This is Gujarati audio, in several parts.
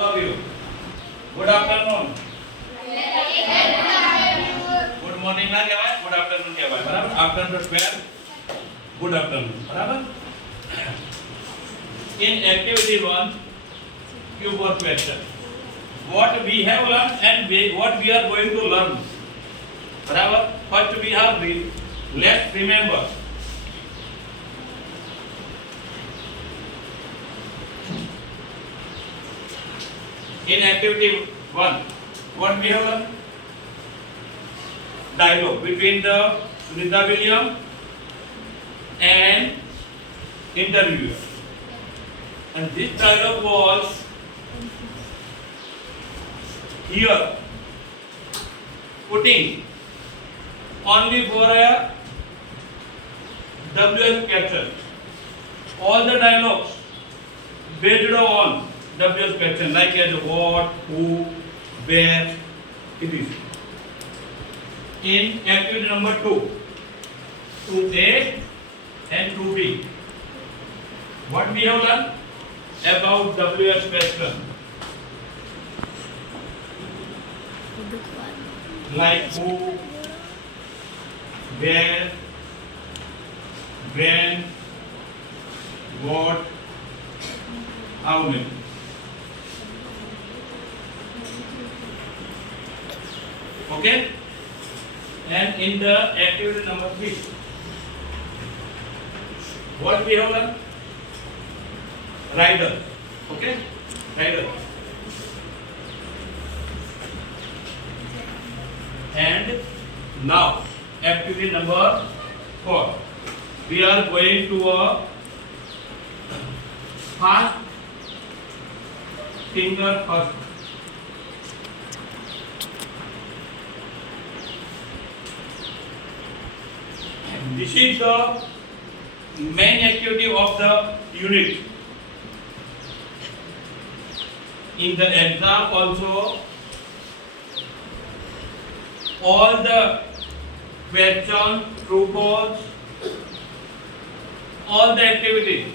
All of you. Good afternoon. Good morning ના કહેવાય, good afternoon કહેવાય. બરાબર? After the 12, good afternoon. બરાબર? In activity 1, Q4 question. What we have learned and what we are going to learn. બરાબર? First we have let's remember. In activity 1, what we have learned? Dialogue between the Sunita William and interviewer. And this dialogue was here putting only for a WS question. All the dialogues based on WS question like as what, who, where, it is. In activity number 2, 2A and 2B, what we have learned about WS question? Like who, where, when, what, how many. Okay? And in the activity number 3, what we have learned? Rider. Okay? Rider. And now, activity number 4. We are going to a fast finger first. This is the main activity of the unit. In the exam also, all the questions, true false, all the activities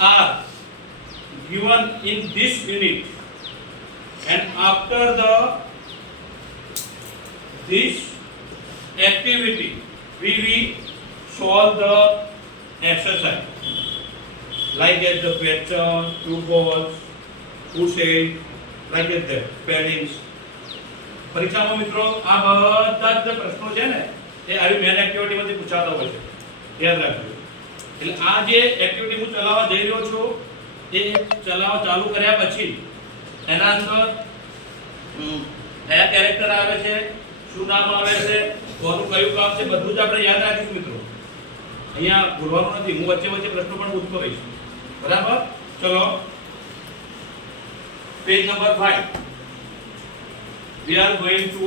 are given in this unit, and after this activity we will solve the exercise like as the question, true false, who said, like as the spellings. પરીક્ષામાં મિત્રો આ બધા જ પ્રશ્નો છે ને એ આવી મેન એક્ટિવિટીમાંથી પૂછાતા હોય છે, યાદ રાખજો. એટલે આ જે એક્ટિવિટી હું ચલાવવા જઈ રહ્યો છું એ ચલાવવા ચાલુ કર્યા પછી એના અંદર કયા કેરેક્ટર આવે છે, શું નામ આવે છે, કોનું કયું કામ છે, બધું જ આપણે યાદ રાખીશું મિત્રો. અહીંયા ભૂલવાનું નથી. હું વચ્ચે વચ્ચે પ્રશ્નો પણ પૂછતો રહીશ. બરાબર? ચલો, page number 5. We are going to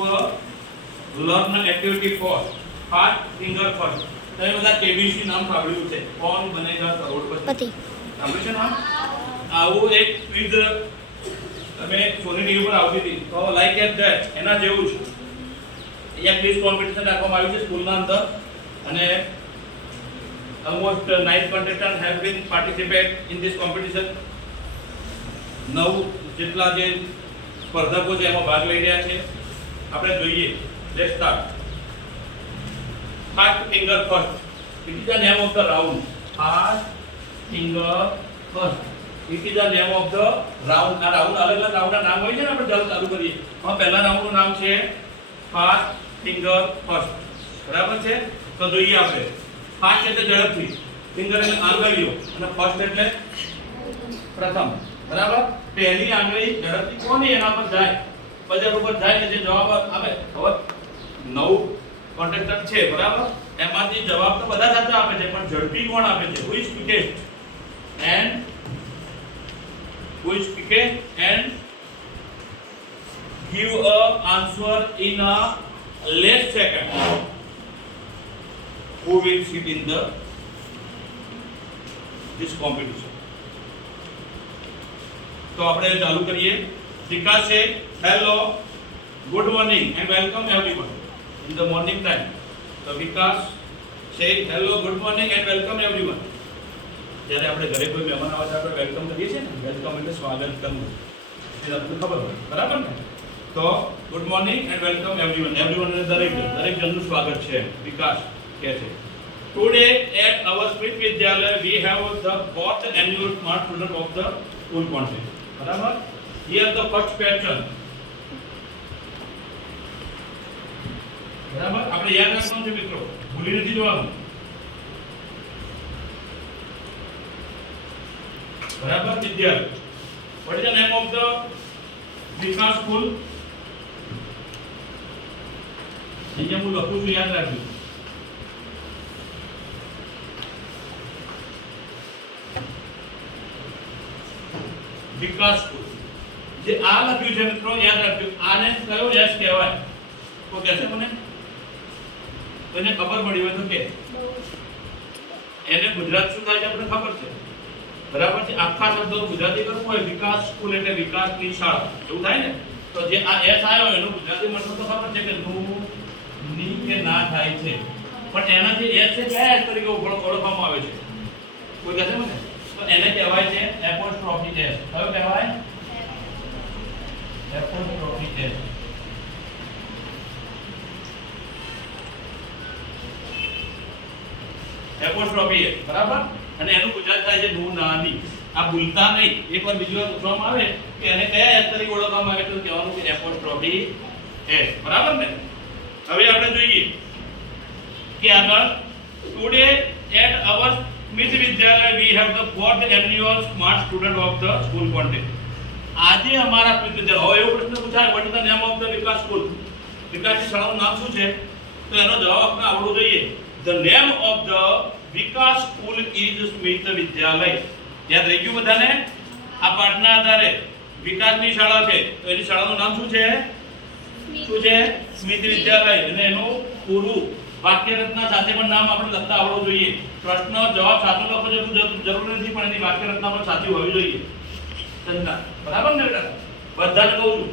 learn activity 4, fast finger first. તમે બધા કેબીસી નામ સાંભળ્યું છે, કોણ બનેગા કરોડપતિ સાંભળ્યું છે નામ? આવું એક ક્વિઝ તમે સોની ટીવી પર આવતી હતી, તો લાઈક એટ ધેટ એના જેવું જ અહીંયા ક્વિઝ કોમ્પિટિશન રાખવામાં આવ્યું છે સ્કૂલના અંદર, અને almost 9 contestants have been participate in this competition. 9 જેટલા જે સ્પર્ધકો છે એમાં ભાગ લઈ રહ્યા છે. આપણે જોઈએ. Let's start. Fast finger first. It is the name of the round. Fast finger first. It is the name of the round. આ રાઉન્ડ અલગ અલગ રાઉન્ડના નામ હોય છે ને, આપણે ચાલુ કરીએ. હવે પહેલા રાઉન્ડનું નામ છે ફાસ્ટ ફિંગર ફર્સ્ટ. બરાબર છે? તો જોઈએ આપણે. ફાસ્ટ એટલે ઝડપથી, ફિંગર એટલે આંગળીઓ, અને ફર્સ્ટ એટલે પ્રથમ. બરાબર? પહેલી આંગળી ઝડપથી કોની એના પર જાય, બજાર ઉપર જાય ને જે જવાબ આપે. હવે 9 કોન્ટેસ્ટન્ટ છે, બરાબર? એમાંથી જવાબ તો બધા સાચા આપે છે, પણ ઝડપી કોણ આપે છે? Who is quickest and give a answer in a less second. Who will sit in this competition? तो આપણે ચાલુ કરીએ. વિકાસ છે hello good morning and welcome everyone in the morning time. So Vikas say hello good morning and welcome everyone. જ્યારે આપણે ઘરે કોઈ મહેમાન આવે તો આપણે વેલકમ કરીએ છીએ ને, વેલકમ એટલે સ્વાગત કરવું, એ તમને ખબર હોય, બરાબર ને? તો good morning and welcome everyone. Everyone એટલે દરેક જણનું સ્વાગત છે, વિકાસ કહે છે. Today at our Smith Vidyalaya we have the fourth annual smart student of the school content. બરાબર? Here the first question. બરાબર? આપણે યાદ રાખવાનું છે મિત્રો, ભૂલી નથી જવાનું. બરાબર વિદ્યાર્થી? What is the name of the Vikas school? અહીંયા હું લખું છું, યાદ રાખજો. વિકાસ સ્કૂલ. જે આ લખ્યું છે મિત્રો યાદ રાખજો, આને કયો એસ કહેવાય? તો કહેશે મને? તને ખબર પડી હોય તો કે એને ગુજરાત શું થાય છે આપણે ખબર છે, બરાબર છે? આખા શબ્દો ગુજરાતી કરવું હોય, વિકાસ સ્કૂલ એટલે વિકાસની શાળા, એવું થાય ને? તો જે આ એસ આવ્યો એનું ગુજરાતી મતલબ તો ખબર છે કે નું ની કે ના થાય છે, પણ એના જે એસ છે કયા એસ તરીકે ઓળખવામાં આવે છે? કોઈ કહેશે મને? તો એને કહેવાય છે એપોસ્ટ્રોફી એસ. કયો કહેવાય? Apostrophe S. એપોસ્ટ્રોફી એસ, બરાબર? અને એનું ગુજરાત થાય છે નું ના ની. આ ભૂલતા નહીં, એકવાર બીજી વાર પૂછવામાં આવે કે એને કયા એસ તરીકે ઓળખવામાં આવે તો કહેવાનું કે એપોસ્ટ્રોફી એસ, બરાબર ને? હવે આપણે જોઈએ કે આગળ today at our Smith Vidyalaya we have the fourth annual smart student of the school content. આજે અમારા સ્મિથ વિદ્યાલય, હવે એવો પ્રશ્ન પૂછાય what is the name of the Vikas school? વિકાસની શાળાનું નામ શું છે? તો એનો જવાબ આપણે આવડવો જોઈએ. The name of the Vikas school is Smith Vidyalaya. યાદ રહી ગયું બધાને? આ પાઠના આધારે વિકાસની શાળા છે તો એની શાળાનું નામ શું છે? શું છે? સ્મિથ વિદ્યાલય. અને એનું પૂરું વાક્ય રચના સાથે પણ નામ આપણે લખતા આવડવું જોઈએ. પ્રશ્ન જવાબ સાચો લખો જરૂર નથી, પણ એની વાક્ય રચના પણ સાચી હોવી જોઈએ. ચંદા, બરાબર ને બેટા? બધાને કહું છું,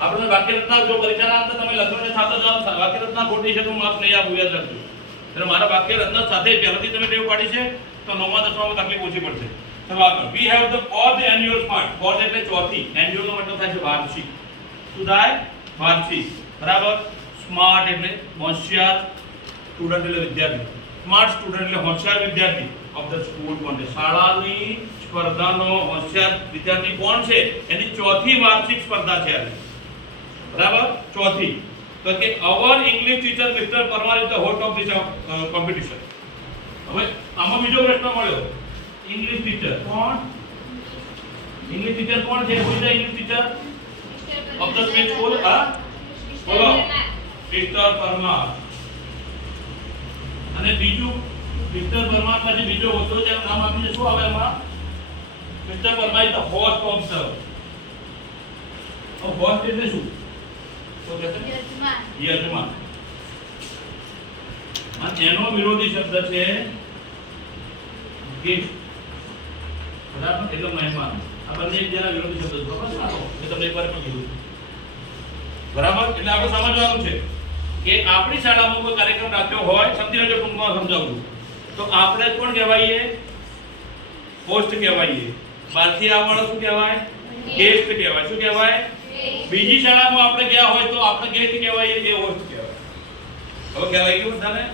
આપણે વાક્ય રચના જો પરીક્ષાના અંતે તમે લખો ને સાચો જવાબ વાક્ય રચના ખોટી છે તો માર્ક્સ નહીં આપું, યાદ રાખજો. એટલે મારા વાક્ય રચના સાથે પહેલાથી તમે ટેવ પાડી છે તો 9મા 10મામાં તકલીફ ઓછી પડશે. ચલો આગળ. We have the fourth annual smart. fourth એટલે ચોથી. annual નો મતલબ થાય છે વાર્ષિક. શું થાય? વાર્ષિક. બરાબર? સ્માર્ટ એટલે હોશિયાર, સ્ટુડન્ટ એટલે વિદ્યાર્થી. સ્માર્ટ સ્ટુડન્ટ એટલે હોશિયાર વિદ્યાર્થી ઓફ ધ સ્કૂલ કોન્ટેસ્ટ. શાળાની સ્પર્ધાનો હોશિયાર વિદ્યાર્થી કોણ છે? એની ચોથી વાર્ષિક સ્પર્ધા છે આજે. બરાબર? ચોથી. તો કે our English teacher mister Parmar is the host of this competition. હવે આમાં બીજો પ્રશ્ન મળ્યો. ઇંગ્લિશ ટીચર કોણ? ઇંગ્લિશ ટીચર કોણ છે? Who is the English teacher of the Smith school? હા, બોલો. મિસ્ટર પરમાર. અને બીજું મિસ્ટર પરમાર પછી બીજો હોદ્દો છે, નામ આપીને શું આવે એમાં? Mister Parmar is the host of the. Host એટલે શું? તો કહેશે યજમાન. અને એનો વિરોધી શબ્દ છે ગેસ્ટ. બરાબર? એટલે મહેમાન. આ બંને એકબીજાના વિરોધી શબ્દ છે. બરાબર છે? મેં તમને એકવાર પણ કીધું. બરાબર? એટલે આપણે સમજવાનું છે કે આપણી શાળામાં કોઈ કાર્યક્રમ રાખ્યો હોય, સમજી લેજો, ટૂંકમાં સમજાવું છું, તો આપણે કોણ કહેવાઈએ? હોસ્ટ કહેવાઈએ. બહારથી આવવાનો શું કહેવાય? ગેસ્ટ કહેવાય. શું કહેવાય? બીજી શાળામાં આપણે ગયા હોય તો આપણે ગેસ્ટ કહેવાઈએ, એ હોસ્ટ કહેવાય. હવે કહેવાય ગયું બધાને?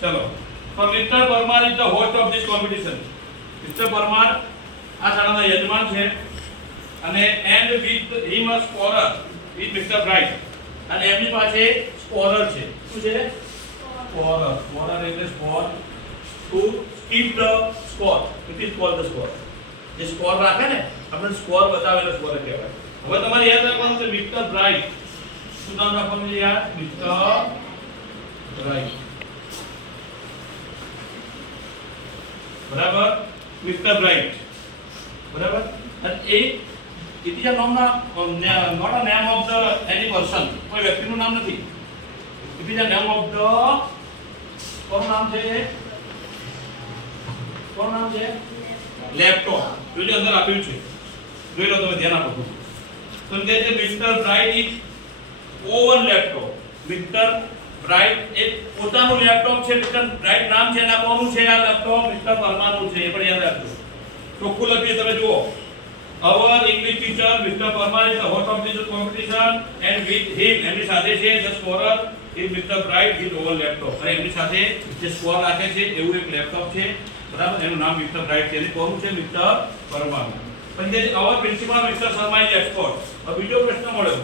ચલો. તો mister Parmar is the host of this competition. Mister Parmar આ શાળાના યજમાન છે અને and with him a scorer with mister bright. અને એમની પાસે સ્કોરર છે. શું છે? સ્કોરર. સ્કોરર એટલે score to keep the score. It is called the score. જે સ્કોર રાખે ને, આપણે સ્કોર બતાવેલો સ્કોર કહેવાય. હવે તમારે યાદ રાખવાનું છે મિસ્ટર બ્રાઇટ. શું નામ રાખવાનું છે યાર? Mister Bright. બરાબર? Mister Bright. બરાબર? અને એ it is not a name of the any person. કોઈ વ્યક્તિનું નામ નથી. It is a name of the. કોનું નામ છે? કોનું નામ છે? લેપટોપ. જોજો અંદર આપ્યું છે, જોઈ લો, તમે ધ્યાન આપો. તો તે છે mister bright is oven laptop. Mister bright એક પોતાનું લેપટોપ છે. મિસ્ટર બ્રાઇટ નામ છે, એના કોનું છે આ લેપટોપ? મિસ્ટર પરમારનું છે. એ પણ યાદ રાખજો. ચોખ્ખું લખીએ તમે જુઓ. Our English teacher Mr. Parmar is the host of this competition and with him એમની સાથે છે the scorer is Mr. Bright his own laptop. અને એમની સાથે જે સ્કોર રાખે છે એવું એક લેપટોપ છે બરાબર, એનું નામ Mr. Bright છે. એનું કોણ છે? Mr. Parmar. પછી our principal Mr. Sharma is expert. હવે બીજો પ્રશ્ન મળ્યો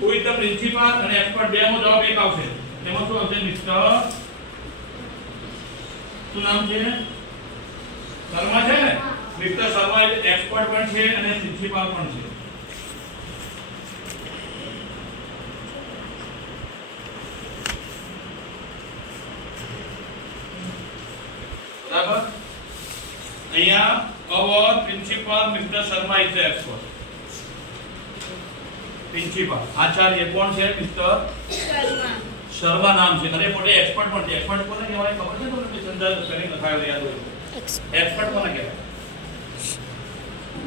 who is the principal અને expert બેમાં જવાબ એક આવશે. એમાં શું આવશે? Mr. શું નામ છે? શર્મા છે ને? મિસ્ટર શર્મા એટલે એક્સપર્ટ પણ છે અને પ્રિન્સિપાલ પણ છે. બરાબર, અહીંયા our principal Mr. Sharma is the expert. Principal Acharya કોણ છે? મિસ્ટર શર્મા નામ છે અને પોતે એક્સપર્ટ પણ છે. એક્સપર્ટ કોને કહેવાય ખબર છે તમને? સંદર્ભ કરીને લખાયેલું યાદ હોય. એક્સપર્ટ કોને કહેવાય?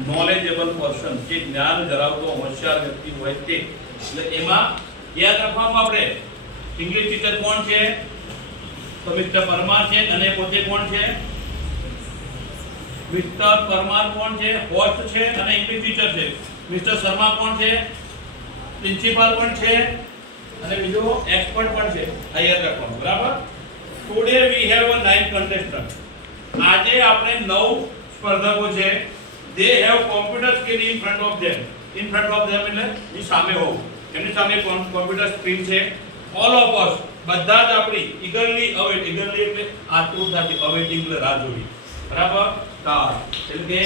નોલેજેબલ પર્સન, જે જ્ઞાન ધરાવતો હોશિયાર વ્યક્તિ હોય તે. એટલે એમાં યાદ રાખવાનું આપણે ઇંગ્લિશ ટીચર કોણ છે? તો મિસ્ટર પરમાર છે અને પોતે કોણ છે? મિસ્ટર પરમાર કોણ છે? હોસ્ટ છે અને ઇંગ્લિશ ટીચર છે. મિસ્ટર શર્મા કોણ છે? પ્રિન્સિપાલ પણ છે અને બીજો એક્સપર્ટ પણ છે. આ યાદ રાખવાનું. બરાબર. Today we have a 9 contestant. આજે આપણે 9 સ્પર્ધકો છે. they have computer screen in front of them. In front of them એટલે એ સામે હોવ. એમની સામે કોમ્પ્યુટર સ્ક્રીન છે. all of us બધા જ આપણી eagerly await, eagerly એટલે આતુરતાથી, awaiting એટલે રાહ જોવી. બરાબર. એટલે કે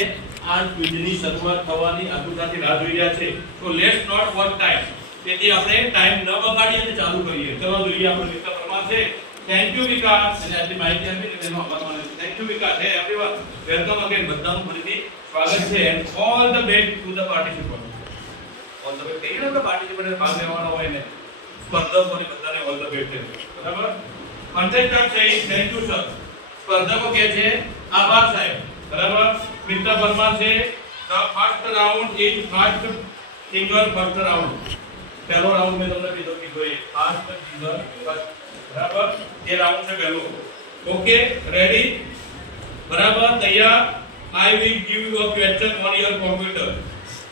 આ ક્વિઝની શરૂઆત થવાની આતુરતાથી રાહ જોઈ રહ્યા છે. તો લેટ્સ નોટ વોચ ટાઈમ. તેથી આપણે ટાઈમ ન બગાડીએ અને ચાલુ કરીએ. ચલો જોઈએ આપણે મિસ્ટર પરમાર છે. થેન્ક યુ વિકાસ. અને આટલી માહિતી આપી કે તેનો આભાર માનું છું. થેન્ક યુ વિકાસ. હે એવરીવન, વેલકમ અગેન. બધાનું ફરીથી સ્વાગત છે. And all the best to the participant. All the best કહીએ ને પાર્ટિસિપન્ટ ભાગ લેવાનો હોય ને સ્પર્ધકોને બધાને ઓલ ધ બેસ્ટ. બરાબર. કન્ટેસ્ટન્ટ છે થેન્ક યુ સર. સ્પર્ધકો કે છે આભાર સાહેબ. બરાબર. મિસ્ટર પરમાર છે the first round is fast single first round. પહેલો રાઉન્ડ મેં તમને કીધો કે ભાઈ ફાસ્ટ સિંગલ ફર્સ્ટ. બરાબર. એ રાઉન્ડ છે પહેલો. Okay ready? બરાબર. તૈયાર? I will give you a question on your computer.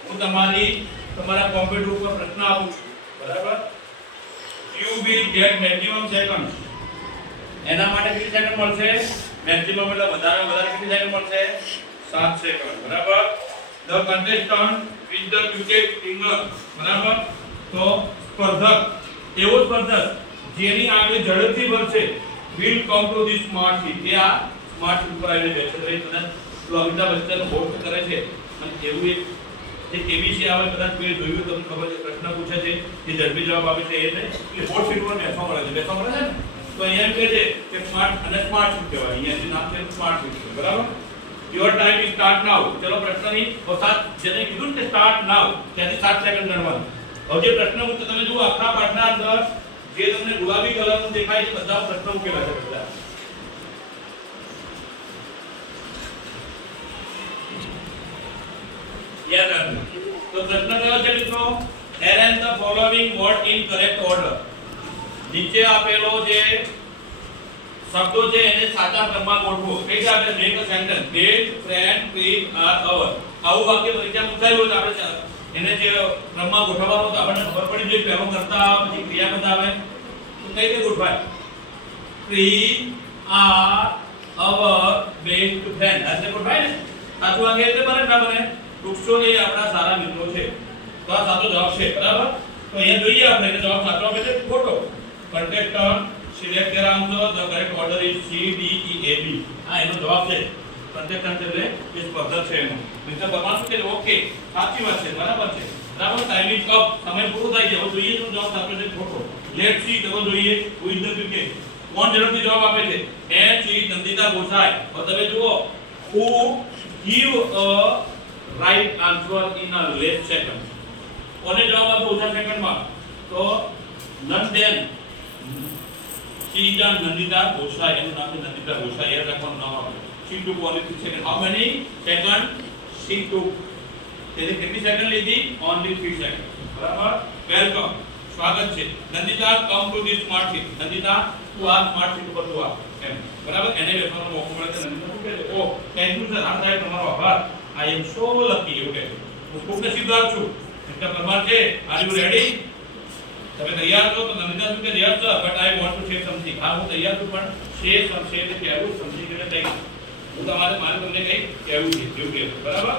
હું તમારા કોમ્પ્યુટર ઉપર પ્રશ્ન આપું છું. બરાબર. You will get maximum seconds. એના માટે કેટલી સેકન્ડ મળશે? મેક્સિમમ એટલે વધારે કેટલી સેકન્ડ મળશે? 7 સેકન્ડ. બરાબર. The contestant with the quickest finger. બરાબર. તો સ્પર્ધક એવો સ્પર્ધક જેની આગળ ઝડપથી ભરશે will come to this smart sheet. એ આ સ્માર્ટ શીટ ઉપર આવીને બેસે રહી કદાચ અમિતાભ બચ્ચન હોસ્ટ કરે છે અને એવું એક જે કેબીસી આવે કદાચ કોઈ જોયું તમને ખબર છે પ્રશ્ન પૂછે છે જે ઝડપી જવાબ આપે છે એટલે હોસ્ટ શીટ પર બેસવા મળે છે ને તો અહીંયા કહે છે કે સ્માર્ટ અને સ્માર્ટ શીટ કહેવાય. અહીંયા જે નામ છે સ્માર્ટ શીટ છે. બરાબર. યોર ટાઈમ ઇઝ સ્ટાર્ટ નાઉ. ચલો પ્રશ્નની સાત જેને કીધું ને સ્ટાર્ટ નાઉ ત્યાંથી 7 સેકન્ડ ગણવાનું. હવે જે પ્રશ્ન હું તમે જુઓ આખા પાઠના અંદર જે તમને ગુલાબી કલરનું દેખાય છે બધા પ્રશ્નો ઉકેલા છે બધા. યાદ રાખજો. તો પ્રશ્ન કયો છે મિત્રો? arrange the following word in correct order. નીચે આપેલો જે શબ્દો છે એને સાચા ક્રમમાં ગોઠવો. કઈ રીતે આપણે make a sentence best friend cream are our. આવું વાક્ય પરીક્ષા પૂછાયું હોય તો આપણે એને જે ક્રમમાં ગોઠવવાનો તો આપણને ખબર પડી જોઈએ પહેલો કર્તા પછી ક્રિયા બધા આવે તો કઈ રીતે ગોઠવાય? Cream are our best friend એટલે ગોઠવાય ને. સાચું વાક્ય એટલે બને ના બને? વૃક્ષો એ આપણા સારા મિત્રો છે. તો આ સાચો જવાબ છે. બરાબર. તો અહીંયા જોઈએ આપણે કે જવાબ સાચો આપે છે ખોટો. contestant select their answer. The correct order is C D E A B. આ એનો જવાબ છે. contestant એટલે એ સ્પર્ધક છે એનો. મિસ્ટર પરમાર શું કહે? ઓકે સાચી વાત છે. બરાબર છે. બરાબર. Time is up. સમય પૂરો થાય છે. હવે જોઈએ તો જવાબ સાચો છે ખોટો. Let's see. તો જોઈએ who is the quickest. કોણ ઝડપથી જવાબ આપે છે? H is Nandita Gosai. હવે તમે જુઓ who give a right answer in a less second. કોને જવાબ આપો ઓછા સેકન્ડમાં? તો none then Sija Nandita Gosai. એનું નામ છે નંદિતા ગોસાઈ. યાદ રાખવાનું નામ આપો. She took only 3 seconds. How many seconds she took? તેને કેટલી સેકન્ડ લીધી? Only 3 seconds. બરાબર. વેલકમ. સ્વાગત છે. Nandita come to this smart seat. Nandita તું આ સ્માર્ટ સીટ ઉપર તું આ એમ. બરાબર. એને બેસવાનો મોકો મળે છે. નંદિતા શું કહે છે? ઓ થેન્ક યુ સર. આ સાહેબ તમારો આભાર. I am so lucky એવું કહે છે હું ખૂબ નસીબદાર છું મિસ્ટર પરમાર છે આર યુ રેડી તમે તૈયાર છો તો નમિતા શું કે yes sir but I want to say something હા હું તૈયાર છું પણ સે એટલે કહેવું સમથિંગ એટલે કંઈક હું તમારે મારે તમને કંઈક કહેવું છે એવું કહે બરાબર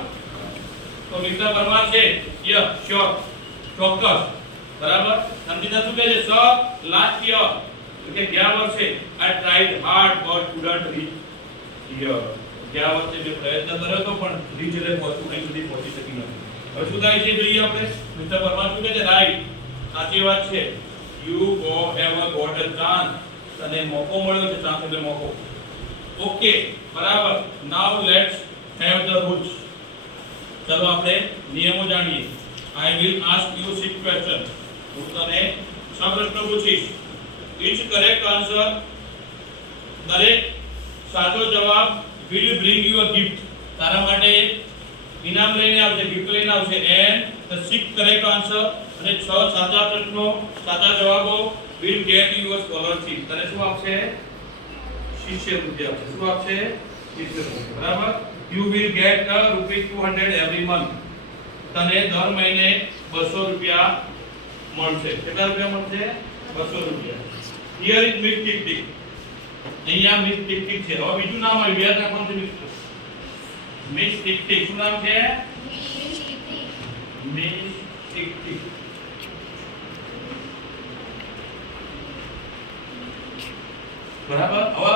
તો મિસ્ટર પરમાર છે યસ શ્યોર ચોક્કસ બરાબર નમિતા શું કહે છે સર લાસ્ટ યર કે ગયા વર્ષે I tried hard but couldn't reach here ગયા વર્ષે મેં પ્રયત્ન કર્યો તો પણ રીચ એટલે પહોંચવું અહીં સુધી પહોંચી શકી નથી હવે શું થાય છે જોઈએ આપણે મિસ્ટર પરમાર શું કહે છે રાઈટ સાચી વાત છે you have got a chance અને મોકો મળ્યો છે ચાન્સ એટલે મોકો ઓકે બરાબર now let's have the rules ચલો આપણે નિયમો જાણીએ I will ask you 6 question હું તને 6 પ્રશ્નો પૂછીશ each correct answer દરેક સાચો જવાબ will bring you a gift તારા માટે ઇનામ લઈને આવશે ગિફ્ટ લઈને આવશે and the 6 correct answer અને 6 સાચા પ્રશ્નો સાચા જવાબો will get you a scholarship તને શું આપશે શિષ્યવૃત્તિ આપશે શું આપશે શિષ્યવૃત્તિ બરાબર you will get a ₹200 every month તને દર મહિને 200 રૂપિયા મળશે કેટલા રૂપિયા મળશે 200 રૂપિયા here is Miss Tick Tick અહીંયા Miss Tick Tick છે હવે બીજું નામ આવ્યું યાદ રાખવાનું છે Miss Tick Tick શું નામ છે Miss Tick Tick બરાબર હવે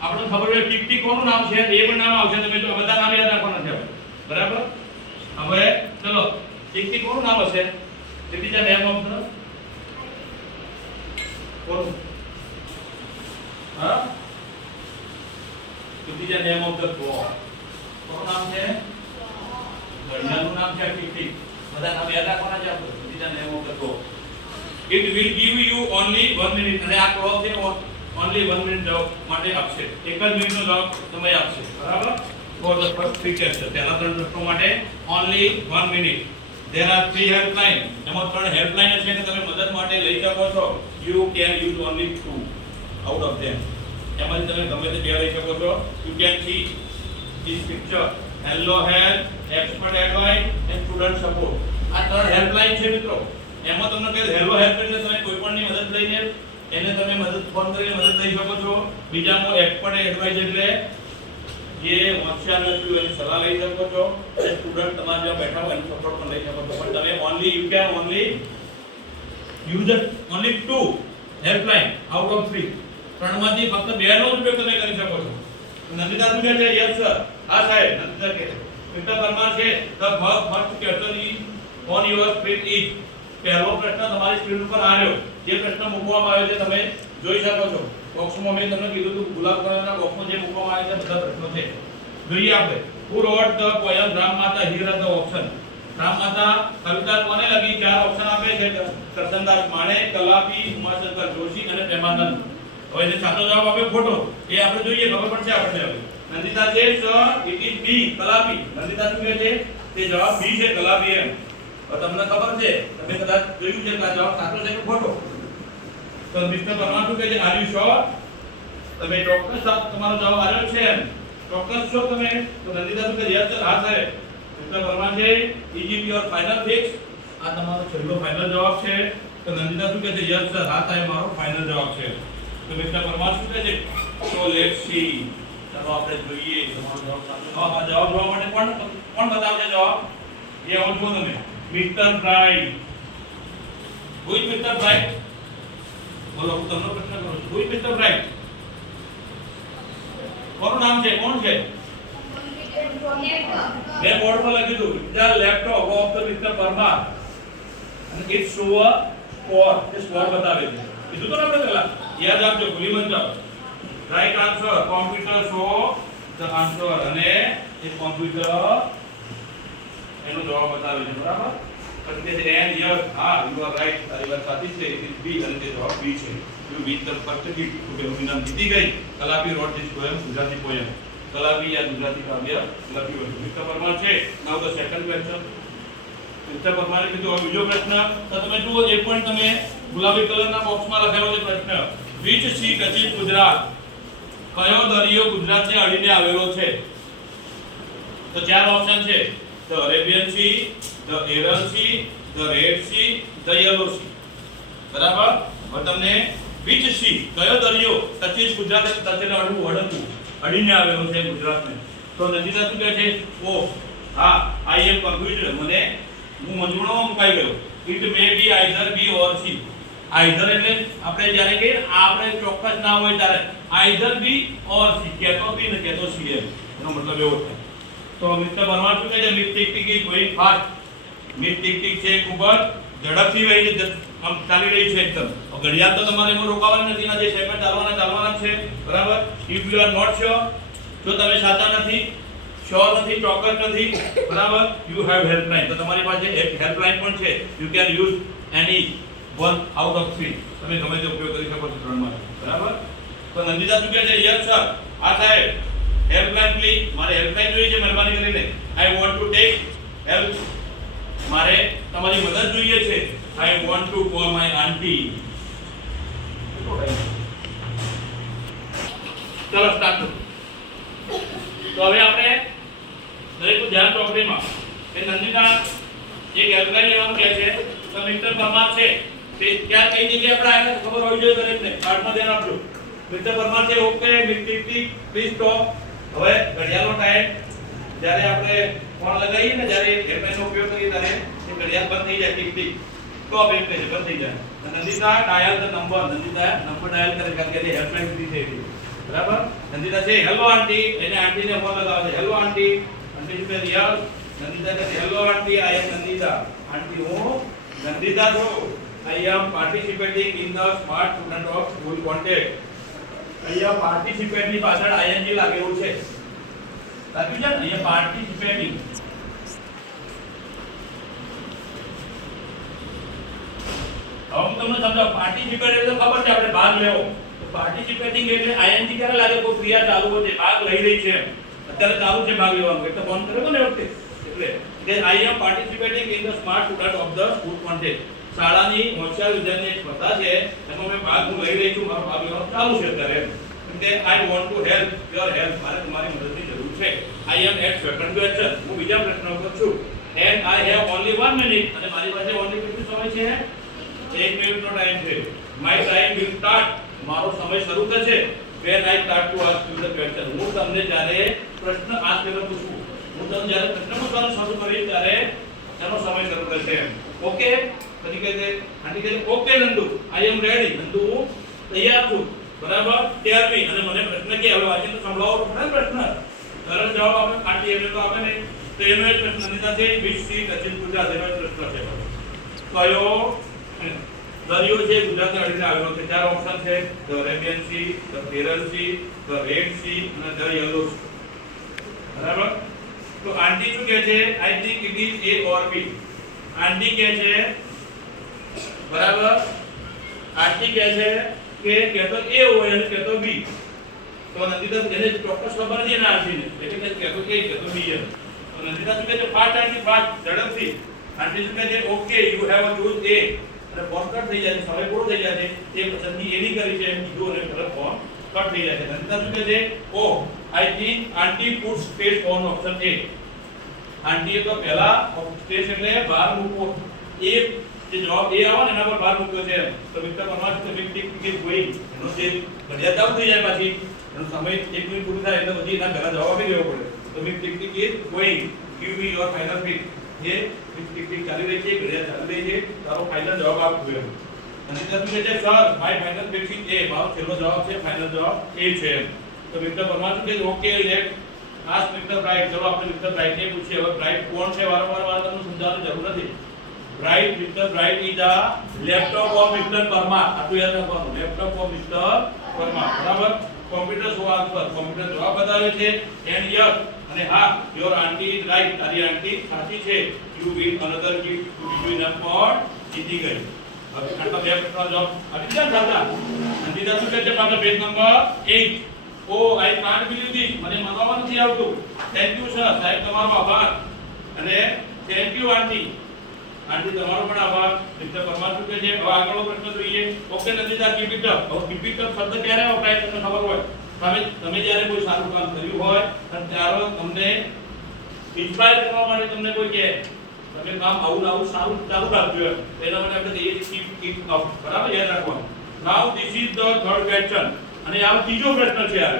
આપણે ખબર છે ટિક ટિક કોનું નામ છે એ પણ નામ આવશે તમે તો બધા નામ યાદ રાખવાના છે બરાબર હવે ચલો ટિક ટિક કોનું નામ હશે tick the name of the કોનું હા tick the name of the God કોનું નામ છે ગણનાનું નામ છે ટિક ટિક બધા નામ યાદ રાખવાના છે આપણે tick the name of the God it will give you only 1 minute અને આ ક્લોઝ છે only 1 minute જવાબ માટે આપશે એક જ મિનિટનો જવાબ સમય આપશે બરાબર for the first three questions પહેલા ત્રણ પ્રશ્નો માટે only 1 minute there are 3 helpline એમાં ત્રણ હેલ્પલાઇન છે કે તમે મદદ માટે લઈ શકો છો you can use only 2 out of them એમાંથી તમે ગમે તે બે લઈ શકો છો you can see this picture hello help expert advice and student support આ ત્રણ હેલ્પલાઇન છે મિત્રો એમાં તમને કહે હેલો હેલ્પ એટલે તમે કોઈ પણની મદદ લઈને એને તમે મદદ ફોન કરીને મદદ લઈ શકો છો બીજામાં એક્સપર્ટ એડવાઇસ એટલે જે હોશિયાર વ્યક્તિ હોય એની સલાહ લઈ શકો છો અને સ્ટુડન્ટ તમારા જ્યાં બેઠા હોય એની સપોર્ટ પણ લઈ શકો છો પણ તમે only you can only use only 2 helpline out of 3 ત્રણમાંથી ફક્ત બે નો ઉપયોગ તમે કરી શકો છો નંદિતા શું કહે છે યસ સર હા સાહેબ નંદિતા કહે મિસ્ટર પરમાર છે the first question is on your screen is પહેલો પ્રશ્ન તમારી સ્ક્રીન ઉપર આવ્યો જે પ્રશ્ન મૂકવામાં આવ્યો છે તમે જોઈ શકો છો બોક્સમાં મેં તમને કીધું હતું ગુલાબ કલરના બોક્સમાં જે મૂકવામાં આવ્યા છે બધા પ્રશ્નો છે જોઈએ આપણે who wrote the poem Ram માતા here are the option Ram માતા કવિતા કોને લખી ચાર ઓપ્શન આપે છે કરસનદાસ માણેક કલાપી ઉમાશંકર જોશી અને પ્રેમાનંદ હવે જે સાચો જવાબ આપે ફોટો એ આપણે જોઈએ ખબર પડશે આપણને હવે નંદિતા છે sir it is B Kalapi Nandita શું કહે છે તે જવાબ બી છે કલાપી એમ તમને ખબર છે તમે કદાચ જોયું છે કે આ જવાબ સાચો છે કે ખોટો તો મિસ્ટર પરમાર શું કહે છે આર યુ શ્યોર તમે ચોક્કસ તમારો જવાબ આવ્યો છે એમ ચોક્કસ છો તમે તો નંદિતા શું કહે યસ સર હા સાહેબ મિસ્ટર પરમાર છે is it your final fix આ તમારો છેલ્લો ફાઇનલ જવાબ છે તો નંદિતા શું કહે છે યસ સર હા સાહેબ મારો ફાઇનલ જવાબ છે તો મિસ્ટર પરમાર શું કહે છે સો લેટ્સ સી ચાલો આપણે જોઈએ તમારો જવાબ સાચો હા જવાબ જોવા માટે કોણ બતાવશે જવાબ એ આવો છો તમે mister bright who is Mr. Bright બોલો હું તમને પ્રશ્ન કરું છું who is Mr. Bright કોનું નામ છે કોણ છે મેં બોર્ડ પર લખ્યું હતું the laptop of the Mr. Parmar and it show a score A score બતાવે છે કીધું તો ને આપણે પહેલા યાદ રાખજો ભૂલી મત જાઓ right answer computer show the answer અને એ કોમ્પ્યુટર એનો જવાબ બતાવે છે બરાબર પછી કે છે એન્ડ યસ હા યુ આર રાઈટ તારી વાત સાચી છે ઇટ ઇઝ બી અને તે જવાબ બી છે you with the particular to બેનું નામ જીતી ગઈ Kalapi wrote this poem Gujarati poem Kalapi યા ગુજરાતી કાવ્ય લખ્યું હતું મિસ્ટર પરમાર છે now the second question mister પરમારે કીધું હવે બીજો પ્રશ્ન તો તમે જુઓ એ પણ તમે ગુલાબી કલરના બોક્સમાં લખેલો છે પ્રશ્ન વિચ સી ટચિસ ગુજરાત કયો દરિયો ગુજરાતને અડીને આવેલો છે તો ચાર ઓપ્શન છે the Arabian sea, the Aral sea, the red sea, the yellow sea. બરાબર. હવે તમને વિચ સી કયો દરિયો સચિન ગુજરાત સાથે અડીને આવેલો છે ગુજરાતને. તો નજીતા શું કહે છે? ઓ હા, આઈ એમ કન્ફ્યુઝડ, મને હું મૂંઝવણમાં મુકાઈ ગયો. It may be either B or C. Either એટલે આપણે જ્યારે કે આપણે ચોક્કસ ના હોય ત્યારે આઈધર બી ઓર સી, કે તો બી ને કે તો સી એમ, એનો મતલબ એવો થાય. તો મિસ્ટર પરમાર શું કહે છે? Miss tick tick is going fast. Miss tick tick છે ખૂબ જ ઝડપથી વહી આમ ચાલી રહી છે એકદમ. ઘડિયાળ તો તમારે એમાં રોકાવાની નથી, ના જે સેકન્ડ ચાલવાના છે. બરાબર. If you are not sure, જો તમે સાચા નથી, શ્યોર નથી, ચોક્કસ નથી, બરાબર, યુ હેવ હેલ્પલાઇન. તો તમારી પાસે એક હેલ્પલાઇન પણ છે. You can use any one out of 3. તમે ગમે તે ઉપયોગ કરી શકો છો ત્રણમાં. બરાબર. તો નંદિતા શું કહે છે? Yes sir. આ સાહેબ હેલ્પલાઇન પ્લીઝ, મારે હેલ્પલાઇન જોઈએ છે મહેરબાની કરીને. I want to take help, મારે તમારી મદદ જોઈએ છે. I want to call my aunty. ચલો સ્ટાર્ટ. તો હવે આપણે દરેક ધ્યાન ચોકડીમાં એ નંદિતા એક હેલ્પલાઇન લેવાનું કહે છે. તો મિસ્ટર પરમાર છે તે ક્યાં કઈ જગ્યાએ આપણે આયા ખબર હોવી જોઈએ દરેકને. કાર્ડમાં ધ્યાન આપજો. મિસ્ટર પરમાર છે ઓકે, મિસ્ટર પ્લીઝ સ્ટોપ. હવે ઘડિયાળનો ટાઈમ જ્યારે આપણે ફોન લગાવીએ ને, જ્યારે હેલ્પલાઇનનો ઉપયોગ કરીએ ત્યારે એ ઘડિયાળ બંધ થઈ જાય. ટીક ટીક સ્ટોપ એમ કહે છે, બંધ થઈ જાય. Nandita dial the number. Nandita number dial કરે કારણ કે હેલ્પલાઇન ફ્રી છે એટલે. બરાબર. નંદિતા છે હેલો આંટી, એને આંટીને ફોન લગાવે છે. Hello aunty. આંટી શું કહે? યસ. નંદિતા કહે હેલો આંટી, આઈ એમ નંદિતા. આંટી હું નંદિતા છું. I am participating in the smart student of school contact. અહીંયા પાર્ટિસિપેટ ની પાછળ આઈએનજી લાગેલું છે. લાગ્યું છે ને? અહીંયા પાર્ટિસિપેટિંગ. હવે હું તમને સમજાવું. પાર્ટિસિપેટ એટલે ખબર છે આપણે ભાગ લેવો. પાર્ટિસિપેટિંગ એટલે આઈએનજી ક્યારે લાગે? કોઈ ક્રિયા ચાલુ છે, ભાગ લઈ રહી છે, અત્યારે ચાલુ છે ભાગ લેવાનું, એટલે ફોન કર્યો ને વખતે. એટલે કે I am participating in the smart student of the school contact. શાળાની હોશિયાર વિદ્યાર્થીની એક સ્પર્ધા છે, એમાં મેં ભાગ લઈ રહી છું, મારો ભાગ લેવાનું ચાલુ છે અત્યારે. કે આઈ want to help your help, મારે તમારી મદદની જરૂર છે. આઈ એમ એટ સેકન્ડ ક્વેશ્ચન, હું બીજા પ્રશ્ન ઉપર છું. And I have only 1 minute, અને મારી પાસે ઓન્લી કેટલો સમય છે? 1 મિનિટનો ટાઈમ છે. માય ટાઈમ વિલ સ્ટાર્ટ, મારો સમય શરૂ થશે when I start to ask you the question. હું તમને જ્યારે પ્રશ્ન આસ્ક કરવા પૂછું, હું તમને જ્યારે પ્રશ્ન પૂછવાનું શરૂ કરીશ ત્યારે એનો સમય શરૂ થશે. ઓકે. પછી કહે છે આંટી કહે છે ઓકે નંદુ, આઈ એમ રેડી. નંદુ હું તૈયાર છું. બરાબર. ટેલ મી. અને મને પ્રશ્ન કે હવે વાંચીને તો સંભળાવો પડે પ્રશ્ન. તરત જવાબ આપે આંટી એમને તો આપે નહીં. તો એનો એક પ્રશ્ન નંદિતા છે વિચ સી ટચિંગ ગુજરાત, એનો એક પ્રશ્ન છે. કયો દરિયો છે ગુજરાતને અડીને આવેલો છે? ચાર ઓપ્શન છે the Arabian sea, the Aral sea, the red sea અને ધ યલો સી. બરાબર. તો આંટી શું કહે છે? I think it is A or B. Aunty કહે છે બરાબર, આંટી કહે છે કે તો એ હોય અને કે તો બી. તો નંદિતા એને ચોક્કસ ખબર નથી એના આંટીને, એટલે કે તો એ કે તો બી એમ. તો નંદિતા શું કહે છે? ફાસ્ટ આંટી ફાસ્ટ, ઝડપથી. આંટી શું કહે છે? ઓકે યુ હેવ ચૂઝ એ. અને ફોન કટ થઈ જાય છે, સમય પૂરો થઈ જાય છે, એ પસંદગી એની કરી છે એમ કીધું અને તરત ફોન કટ થઈ જાય છે. નંદિતા શું કહે છે? Oh I think aunty put space on option A. આંટીએ તો પહેલા સ્પેસ એટલે ભાર મૂકો, એ જે જવાબ એ આવે ને એના પર ભાર મૂક્યો છે. તો મિસ્ટર પરમાર તો ટિક ટિક ગોઈંગ, એનો જે ઘડિયાળ ચાલુ થઈ જાય પાછી, એનો સમય 1 મિનિટ પૂરી થાય એટલે પછી એના ઘણા જવાબ આપી દેવો પડે. તો tick tick is going, give me your final pick. જે ટિક ટિક ચાલી રહી છે, ઘડિયાળ ચાલી રહી છે, તારો ફાઇનલ જવાબ આપજો એમ. અને તમે કહે છે sir my final pick is A, મારો છેલ્લો જવાબ છે, ફાઇનલ જવાબ એ છે. તો મિસ્ટર પરમાર શું કહે છે? Okay late ask mister bright. ચલો આપણે મિસ્ટર બ્રાઇટને પૂછીએ. હવે બ્રાઇટ કોણ છે? વારંવાર મારે તમને સમજાવવાની જરૂર નથી. બ્રાઇટ, મિસ્ટર બ્રાઇટ ઇઝ આ લેપટોપ ઓફ મિસ્ટર પરમાર. આટલું યાદ રાખવાનું, લેપટોપ ઓફ મિસ્ટર પરમાર. બરાબર. કોમ્પ્યુટર શો આન્સર, કોમ્પ્યુટર જવાબ બતાવે છે. એન્ડ યસ, અને હા, યોર આંટી ઇઝ રાઈટ, તારી આંટી સાચી છે. You will another gift to બીજુ ઇનફ ફોર જીતી ગઈ. હવે આટલા બે પ્રશ્નનો જવાબ આપી દીધા સાચા. નંદિતા શું કહે છે? પાછળ page number 8. Oh I can't believe this, મને માનવામાં નથી આવતું. થેન્ક યુ સર, સાહેબ તમારો આભાર. અને થેન્ક યુ આંટી, આંટી તમારો પણ આભાર. મિસ્ટર પરમાર શું કહે છે? હવે આગળનો પ્રશ્ન જોઈએ. Okay Nandita, keep it up. હવે કીપ ઇટ અપ શબ્દ ક્યારે વપરાય તમને ખબર હોય? તમે જ્યારે કોઈ સારું કામ કર્યું હોય અને ત્યારે તમને ઇન્સ્પાયર કરવા માટે તમને કોઈ કહે તમે કામ આવું સારું ચાલુ રાખજો એના માટે આપણે કહીએ કીપ અપ, બરાબર યાદ રાખવાનું. Now this is the third question અને આ ત્રીજો પ્રશ્ન છે આ.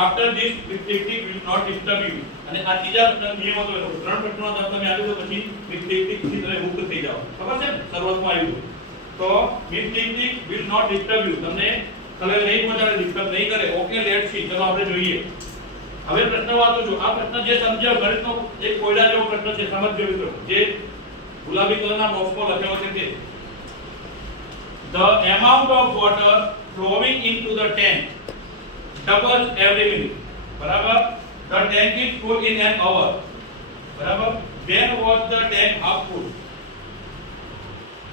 After this distractive will not disturb you. અને આ ત્રીજા નિયમો તો ત્રણ પ્રશ્નો તમે આપી દો પછી ડિસ્ટ્રિક્ટિવ થી તમે મુક્ત થઈ જાઓ. ખબર છે ને શરૂઆતમાં આવ્યું તો ડિસ્ટ્રિક્ટિવ વિલ નોટ ડિસ્ટર્બ યુ, તમને ખલેલ નહીં પહોંચાડે, ડિસ્ટર્બ નહીં કરે. Okay let's see. ચલો આપણે જોઈએ. હવે પ્રશ્ન વાંચું છું. આ પ્રશ્ન જે સમજ્યો ગણિતનો એક કોયડા જેવો પ્રશ્ન છે, સમજજો મિત્રો. જે ગુલાબી કલરના બોક્સમાં લખેલો છે તે the amount of water flowing into the tank doubles every minute. બરાબર. The tank is full in an hour. બરાબર. When was the tank half full?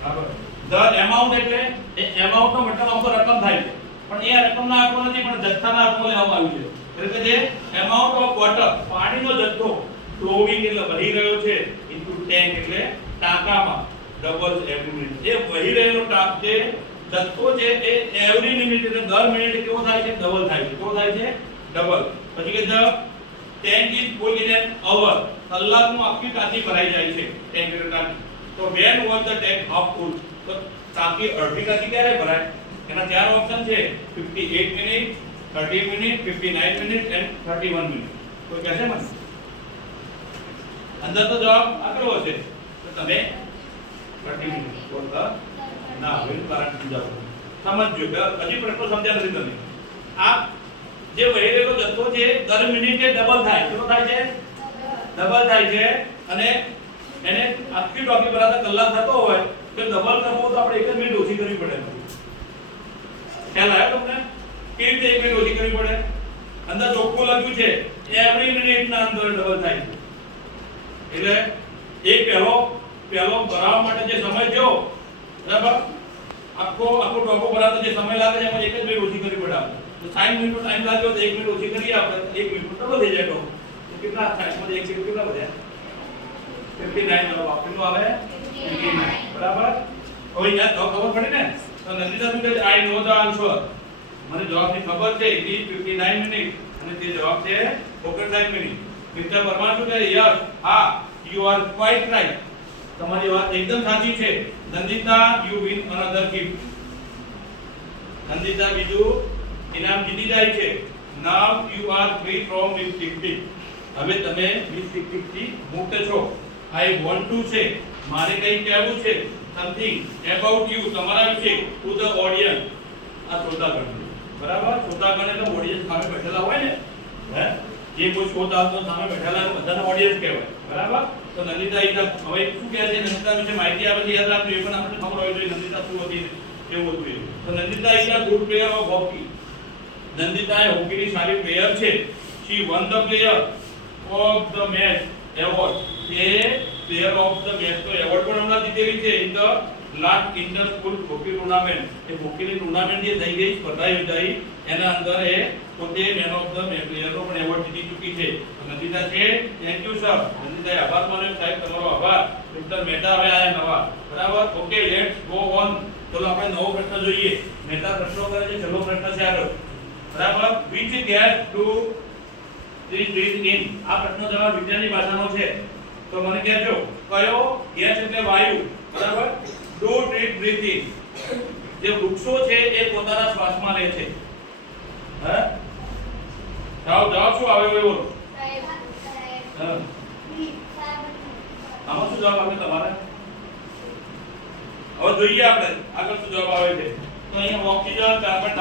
બરાબર. The amount એટલે એ amount નો મતલબ આમ તો રકમ થાય છે, પણ એ રકમના આંકડો નથી, પણ જથ્થાના આંકડો લેવામાં આવ્યું છે. એટલે જે amount of water પાણીનો જથ્થો flowing એટલે વહી રહ્યો છે into tank એટલે ટાંકામાં doubles every minute. એ વહી રહેલો જે જથ્થો છે એ every minute એટલે દર મિનિટે કેવો થાય છે? ડબલ થાય છે. કેવો થાય છે? ડબલ. પછી કે the tank is full in an hour. કલાકમાં આખી ટાંકી ભરાઈ જાય છે tank એટલે ટાંકી. તો when was the tank half full? તો ટાંકી અડધી ટાંકી ક્યારે ભરાય? એના ચાર ઓપ્શન છે 58 minute, 30 minute, 59 minute and 31 minute. કોઈ કહેશે મને? અંદર તો જવાબ આટલો હશે. તો તમે 30 મિનિટ બોલતા ના હવે કારણ સમજાવો. સમજજો કે હજી પ્રશ્ન સમજ્યા નથી તમે. આ જે વહી રહેલો જથ્થો છે દર મિનિટે ડબલ થાય. કેટલો થાય છે? ડબલ થાય છે. અને એને આખી ટાંકી ભરાતા કલાક થતો હોય તો ડબલ કરવો તો આપણે 1 મિનિટ ઓછી કરવી પડે. ખ્યાલ આવ્યો તમને? કેવી રીતે 1 મિનિટ ઓછી કરવી પડે? અંદર ચોખ્ખું લખ્યું છે એવરી મિનિટના અંદર ડબલ થાય છે. એટલે એક પહેલો ભરાવા માટે જે સમય થયો બરાબર, આખો ટાંકો ભરાતો જે સમય લાગે છે એમાં 1 મિનિટ ઓછી કરવી પડે. તો 60 મિનિટનો ટાઈમ લાગ્યો તો 1 મિનિટ ઓછી કરીએ આપણે, 1 મિનિટ ડબલ થઈ જાય. તો કેટલા 60 માંથી 1 સેકન્ડ કેટલા વધ્યા? 59 જવાબ આપેલો આવે 59. બરાબર. હવે યાદ તો ખબર પડી ને. તો નંદિતા શું કહે છે? આઈ નો ધ આન્સર. મને જવાબની ખબર છે. ઇટ ઇઝ 59 મિનિટ અને તે જવાબ છે 59 મિનિટ. મિસ્ટર પરમાર શું કહે? યસ, હા, યુ આર ક્વાઇટ રાઈટ. તમારી વાત એકદમ સાચી છે. Nandita, you win another gift. Nandita બીજું ઇનામ જીતી જાય છે. Now you are free from this ticket. હવે તમે ધીસ ટિકિટ થી મુક્ત છો. આઈ વોન્ટ ટુ સે, મારે કંઈ કહેવું છે, સમથિંગ અબાઉટ યુ, તમારા વિશે, ટુ ધ ઓડિયન્સ. આ શ્રોતાગણ. બરાબર. શ્રોતાગણ એટલે ઓડિયન્સ સામે બેઠેલા હોય ને, હે, જે કોઈ શ્રોતા તો સામે બેઠેલા બધાને ઓડિયન્સ કહેવાય. બરાબર. તો નંદિતા હવે શું કહે છે? નંદિતા વિશે માહિતી આપે છે, યાદ રાખજો. એ પણ આપણને ખબર હોવી જોઈએ નંદિતા શું હતી, કેવું હતું એ. તો Nandita is a good player of hockey. Nandita એ હોકીની સારી પ્લેયર છે. She won the player of the match award. એ પ્લેયર ઓફ ધ મેચ તો એવોર્ડ પણ હમણાં જીતેલી છે in the last inter school hockey tournament. એ હોકીની ટુર્નામેન્ટ જે થઈ ગઈ, સ્પર્ધા યોજાઈ, એના અંદર એ પોતે મેન ઓફ ધ મેચ પ્લેયરનો પણ એવોર્ડ જીતી ચૂકી છે. નંદિતા છે. Thank you sir. નંદિતાએ આભાર માન્યો. સાહેબ તમારો આભાર. મિસ્ટર મહેતા હવે આયા નવા. બરાબર. Okay let's go on. ચલો આપણે નવો પ્રશ્ન જોઈએ. મહેતા પ્રશ્નો કરે છે. ચલો પ્રશ્ન છે આગળ. બરાબર. which gas do this breathe in? આ પ્રશ્નો જવાબ વિજ્ઞાનની ભાષાનો છે. તો મને કહેજો કયો ગેસ એટલે વાયુ. બરાબર. do it breathe in. જે વૃક્ષો છે એ પોતાના શ્વાસમાં લે છે. હે જવાબ શું આવે બોલો? આમાં શું જવાબ આવે તમારે? હવે જોઈએ આપણે આગળ શું જવાબ આવે છે. તો અહીંયા ઓક્સિજન, કાર્બન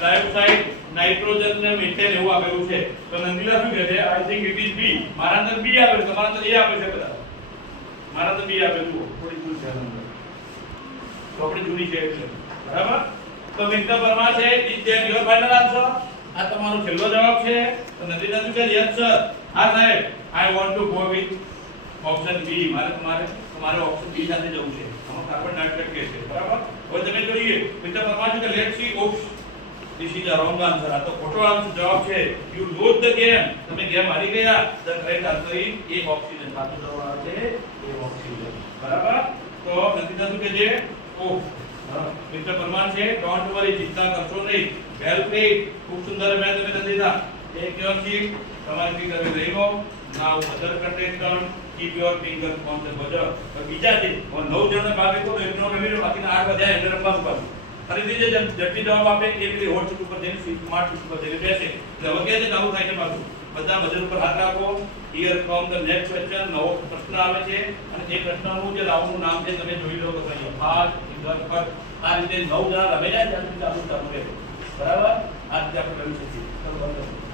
ડાયોક્સાઇડ, નાઇટ્રોજન ને મિથેન એવું આપેલું છે. તો નંદિલા શું કહે છે? I think it is B. મારા અંદર બી આવે છે, તમારા અંદર એ આપે છે. બધા મારા અંદર બી આપે. જુઓ થોડી ભૂલ છે અંદર, તો આપણી જૂની છે એટલે. બરાબર. તો મિસ્ટર પરમાર છે is that your final answer? આ તમારો છેલ્લો જવાબ છે. તો નંદિલા શું કહે? Yes sir. હા સાહેબ, I want to go with option B. તમારે ઓપ્શન બી સાથે જવું છે. આમાં કાર્બન ડાયોક્સાઇડ કે છે. બરાબર. હવે તમે જોઈએ મિસ્ટર પરમાર કે let's see option. This is a wrong answer. આ તો ખોટો આન્સર જવાબ છે. You lose the game. તમે ગેમ હારી ગયા. The correct answer is A oxygen. સાચો જવાબ છે એ ઓક્સિજન. બરાબર. તો નંદિતા શું કહે છે? ઓહ, મિસ્ટર પરમાર છે ડોન્ટ વરી, ચિંતા કરશો નહીં. વેલ પ્લેડ. ખૂબ સુંદર મેચ તમે નંદિતા. એક યોર સીટ તમારી સીટ હવે લઈ લો. Now other contestant, keep your finger on the buzzer. તો બીજા જે 9 જણને ભાગ લીધો તો એકનો રમી લો, બાકીના 8 બધા એમને રમવાનું પાછું. ફરીથી જે ઝડપી જવાબ આપે એ પેલી હોટ સીટ ઉપર જઈને સ્માર્ટ સીટ ઉપર જઈને બેસે. એટલે હવે કેવી રીતે ચાલુ થાય છે પાછું? બધા બઝર ઉપર હાથ રાખો. Here come the next question. નવો પ્રશ્ન આવે છે અને એ પ્રશ્નનું જે રાઉન્ડનું નામ છે તમે જોઈ લો કે ભાઈ ફાસ્ટ ફિંગર ફર્સ્ટ. આ રીતે 9 જણા રમે જાય ત્યાં સુધી ચાલુ રહે. બરાબર? આ રીતે આપણે કરી શકીએ. ચલો બંધ કરો.